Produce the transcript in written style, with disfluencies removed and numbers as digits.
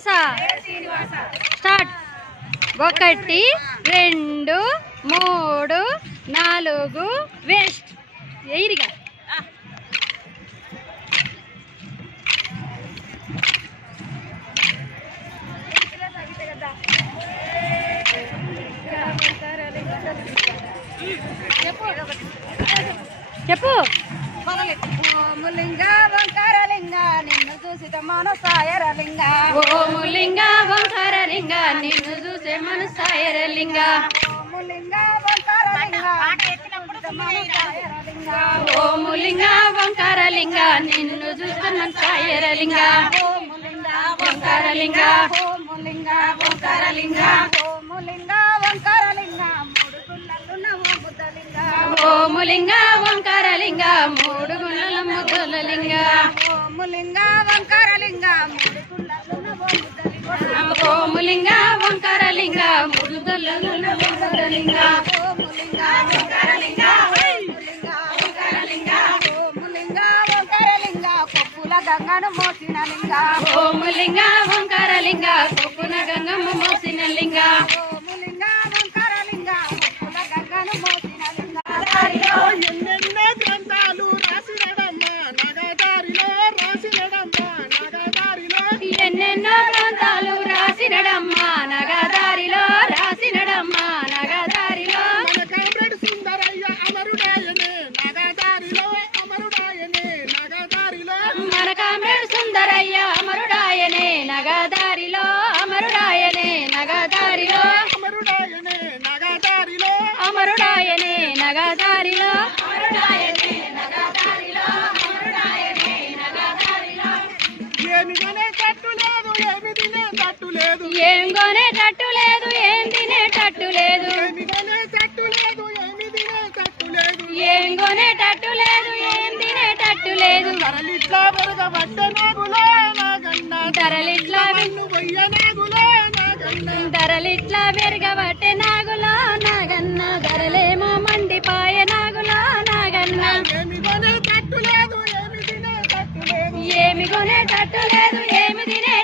Srinivasa start 1 2 3 4 waste ఎయిరిగా చెప్పు ఓములింగ వంకరలింగ నిన్ను చూసి మనసాయరలింగ ఓములింగ వంకరలింగ నిన్ను చూసే మనసాయరలింగ ఓములింగ వంకరలింగ ఓములింగ వంకరలింగ నిన్ను చూసే మనసాయరలింగ ఓములింగ వంకరలింగ ఓములింగ వంకరలింగ ఓములింగ వంకరలింగ మూడు గుళ్ళలున్న ముద్దలింగ ఓములింగ వంకరలింగ మూడు గుళ్ళల ముద్దలింగ ఓములింగ వంకరలింగ మూడు గుళ్ళలున్న ముద్దలింగ ఓములింగ వంకరలింగ మూడు గుళ్ళల ముద్దలింగ ఓములింగ వంకరలింగ ఓములింగ వంకరలింగ కొప్పుల గంగను మోసిన లింగ ఓములింగ వంకరలింగ కొప్పున గంగమ్మ మోసిన లింగ ఓములింగ వంకరలింగ కొప్పుల గంగను మోసిన లింగ ఎన్నెన్నో గ్రంథాలు రాసినడమ్మా నగదారిలో రాసినడమ్మా నగదారిలో ఎన్నెన్నో గ్రంథాలు రాసినడమ్మా నగదారిలో రాసినడమ్మా నగదారిలో మన కామ్రేడ్ సుందరయ్య అమరుడాయనే నగదారిలో అమరుడాయనే నగదారిలో మన కామ్రేడ్ సుందరయ్య అమరుడాయనే నగదారిలో అమరుడాయనే నగదారిలో అమరుడాయనే నగదారిలో అమరుడాయనే నగదారిలో ఏమిగనే తట్టు లేదు ఏమి తినే తట్టు లేదు ఏం కొనేటట్టు లేదు ఏం తినేటట్టు లేదు ఏమిగనే తట్టు లేదు ఏమి తినే తట్టు లేదు ఏం కొనేటట్టు లేదు ఏం తినేటట్టు లేదు ధరలిట్లా పెరగబట్ట నాగులో నాగన్న ధరలిట్లా నన్ను వయ్య నాగులో నాగన్న ధరలిట్లా పెరగబట్టే నాగులో నాగన్న ధరలేమో మండిపాయ నాగులో నాగన్న ఏమిగనే తట్టు లేదు ఏమి తినే తట్టు లేదు ఏమి కొనేటట్టు లేదు ఏమి తినే